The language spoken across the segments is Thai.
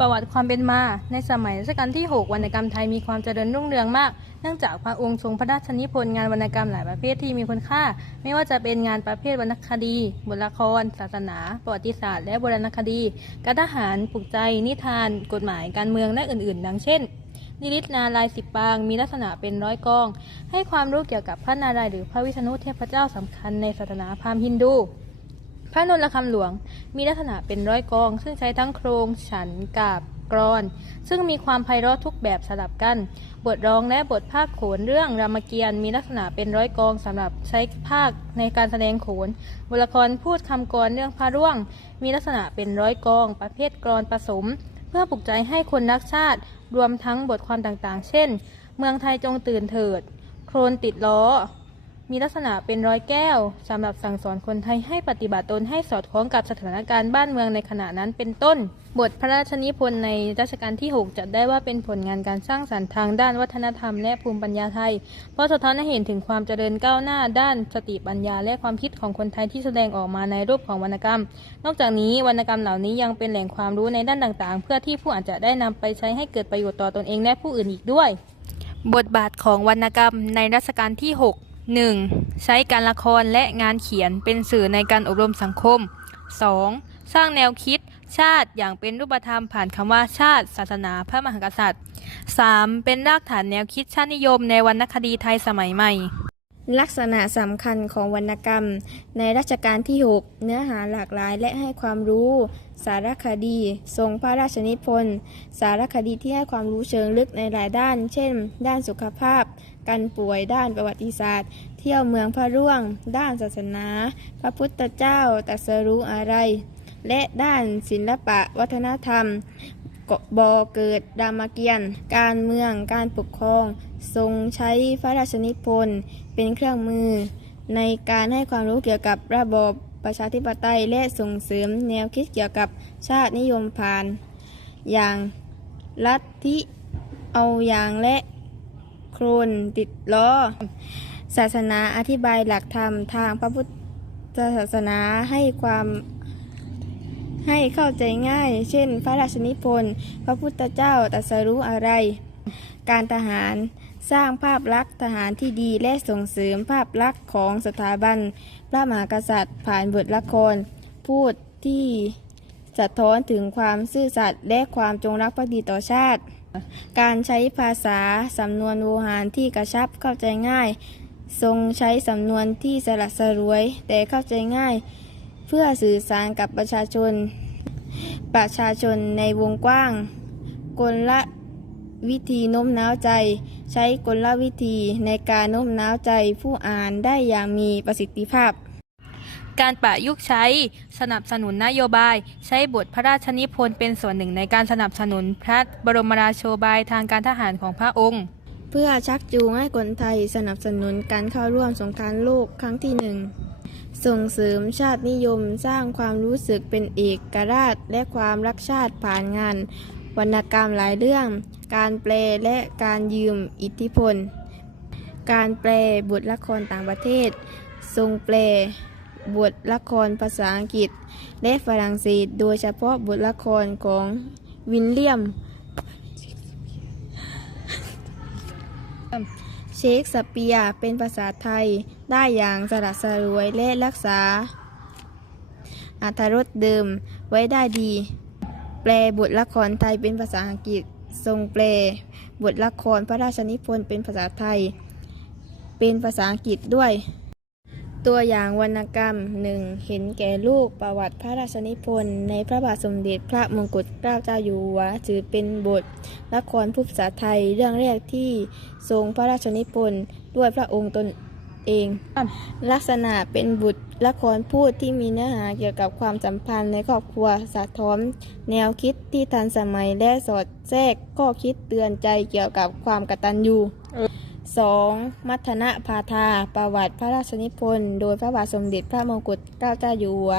ประวัติความเป็นมา ในสมัยรัชกาลที่ 6 วรรณกรรมไทยมีความเจริญรุ่งเรืองมาก เนื่องจากพระองค์ทรงพระราชนิพนธ์งานวรรณกรรมหลายประเภทที่มีคุณค่า ไม่ว่าจะเป็นงานประเภทวรรณคดี บทละคร ศาสนา ประวัติศาสตร์ และโบราณคดี การทหาร ปลุกใจ นิทาน กฎหมาย การเมือง และอื่น ๆ ดังเช่นนิริตนาลายสิบปาง มีลักษณะเป็นร้อยกอง ให้ความรู้เกี่ยวกับพระนารายณ์หรือพระวิษณุเทพเจ้าสำคัญในศาสนาพราหมณ์ฮินดู พระนนทคำหลวงมีลักษณะเป็นร้อยกอง ซึ่งใช้ทั้งโครงฉันกาบกรอน ซึ่งมีความไพเราะทุกแบบสลับกัน บทร้องและบทภาคโขนเรื่องรามเกียรติ์มีลักษณะเป็นร้อยกองสำหรับใช้ภาคในการแสดงโขนบทละครพูดคำกรเรื่องพระร่วง มีลักษณะเป็นร้อยกอง ประเภทกรอนผสม เพื่อปลุกใจให้คนรักชาติ รวมทั้งบทความต่างๆ เช่น เมืองไทยจงตื่นเถิด โครนติดล้อ มีลักษณะเป็นร้อยแก้วสำหรับสั่งสอนคนไทยให้ปฏิบัติตนให้สอดคล้องกับสถานการณ์บ้านเมืองในขณะนั้นเป็นต้น บทพระราชนิพนธ์ในรัชกาลที่ 6 จัดได้ว่าเป็นผลงานการสร้างสรรค์ทางด้านวัฒนธรรมและภูมิปัญญาไทย เพราะสะท้อนให้เห็นถึงความเจริญก้าวหน้าด้านสติปัญญา และความคิดของคนไทยที่แสดงออกมาในรูปของวรรณกรรม นอกจากนี้วรรณกรรมเหล่านี้ยังเป็นแหล่งความรู้ในด้านต่างๆ เพื่อที่ผู้อ่านจะได้นำไปใช้ให้เกิดประโยชน์ต่อตนเองและผู้อื่นอีกด้วย บทบาทของวรรณกรรมในรัชกาลที่ 6 1. ใช้การละครและงานเขียนเป็นสื่อในการอบรมสังคม 2. สร้างแนวคิดชาติอย่างเป็นรูปธรรมผ่านคำว่าชาติ ศาสนาพระมหากษัตริย์ 3. เป็นรากฐานแนวคิดชาตินิยมในวรรณคดีไทยสมัยใหม่ ลักษณะสำคัญของวรรณกรรม ในรัชกาลที่ 6 เนื้อหาหลากหลายและให้ความรู้ สารคดี ทรงพระราชนิพนธ์ สารคดีที่ให้ความรู้เชิงลึกในหลายด้าน เช่น ด้านสุขภาพ การป่วย ด้านประวัติศาสตร์ เที่ยวเมืองพระร่วง ด้านศาสนา พระพุทธเจ้าตรัสรู้อะไร และด้านศิลปะ วัฒนธรรม บอเกิดรามเกียรติ์การเมืองการปกครอง ทรงใช้พระราชนิพนธ์เป็นเครื่องมือ ในการให้ความรู้เกี่ยวกับระบอบประชาธิปไตยและส่งเสริมแนวคิดเกี่ยวกับชาตินิยมผ่าน อย่างลัทธิเอาอย่างและโครนติดล้อ ศาสนาอธิบายหลักธรรมทางพระพุทธศาสนาให้ความ ให้เข้าใจง่าย เช่น พระราชนิพนธ์ พระพุทธเจ้าตรัสรู้อะไร การทหารสร้างภาพลักษณ์ทหารที่ดีและส่งเสริมภาพลักษณ์ของสถาบัน พระมหากษัตริย์ผ่านบทละคร พูดที่สะท้อนถึงความซื่อสัตย์และความจงรักภักดีต่อชาติ การใช้ภาษาสำนวนโวหารที่กระชับเข้าใจง่าย ทรงใช้สำนวนที่สละสรวยแต่เข้าใจง่าย เพื่อสื่อสารกับประชาชน ประชาชนในวงกว้าง กลวิธีโน้มน้าวใจ ใช้กลวิธีในการโน้มน้าวใจผู้อ่านได้อย่างมีประสิทธิภาพ การประยุกต์ใช้สนับสนุนนโยบาย ใช้บทพระราชนิพนธ์เป็นส่วนหนึ่งในการสนับสนุนพระบรมราโชบายทางการทหารของพระองค์ เพื่อชักจูงให้คนไทยสนับสนุนการเข้าร่วมสงครามโลกครั้งที่หนึ่ง ส่งเสริมชาตินิยมสร้างความรู้สึกเป็นเอกราชและความรักชาติผ่านงาน วรรณกรรมหลายเรื่อง การแปลและการยืมอิทธิพล การแปลบทละครต่างประเทศ ทรงแปลบทละครภาษาอังกฤษ และฝรั่งเศสโดยเฉพาะบทละครของวินเลียม เชคสเปียเป็นภาษาไทยได้อย่างสละสลวยและรักษาอรรรสเดิมไว้ได้ดี แปลบทละครไทยเป็นภาษาอังกฤษ ทรงแปล บทละครพระราชนิพนธ์เป็นภาษาไทย เป็นภาษาอังกฤษด้วย ตัวอย่างวรรณกรรมหนึ่งเห็นแก่ลูกประวัติพระราชนิพนธ์ในพระบาทสมเด็จพระมงกุฎเกล้าเจ้าอยู่หัวถือเป็นบทละครผู้ภาษาไทยเรื่องแรกที่ทรงพระราชนิพนธ์ด้วยพระองค์ตนเอง ลักษณะเป็นบุตรละครพูดที่มีเนื้อหาเกี่ยวกับความสัมพันธ์ในครอบครัวสะท้อนแนวคิดที่ทันสมัยและสอดแทรกข้อคิดเตือนใจเกี่ยวกับความกตัญญู 2. มัทนะพาธาประวัติพระราชนิพนธ์โดยพระบาทสมเด็จพระมงกุฎเกล้าเจ้าอยู่หัว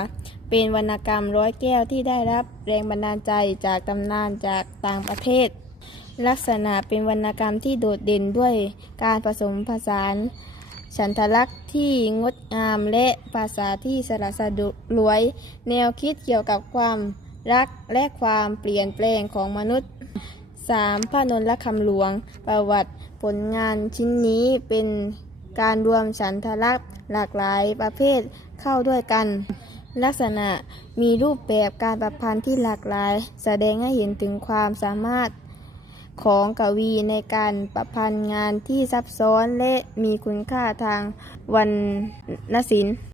เป็นวรรณกรรมร้อยแก้วที่ได้รับแรงบันดาลใจจากตำนานจากต่างประเทศ ลักษณะเป็นวรรณกรรมที่โดดเด่นด้วยการผสมผสาน ฉันทลักษณ์ที่งดงามและภาษาที่สละสลวย แนวคิดเกี่ยวกับความรักและความเปลี่ยนแปลงของมนุษย์ 3. พระนนทคำหลวงประวัติ ผลงานชิ้นนี้เป็นการรวมฉันทลักษณ์หลากหลายประเภทเข้าด้วยกัน ลักษณะมีรูปแบบการประพันธ์ที่หลากหลาย แสดงให้เห็นถึงความสามารถของกวีในการประพันธ์งานที่ซับซ้อนและมีคุณค่าทางวรรณศิลป์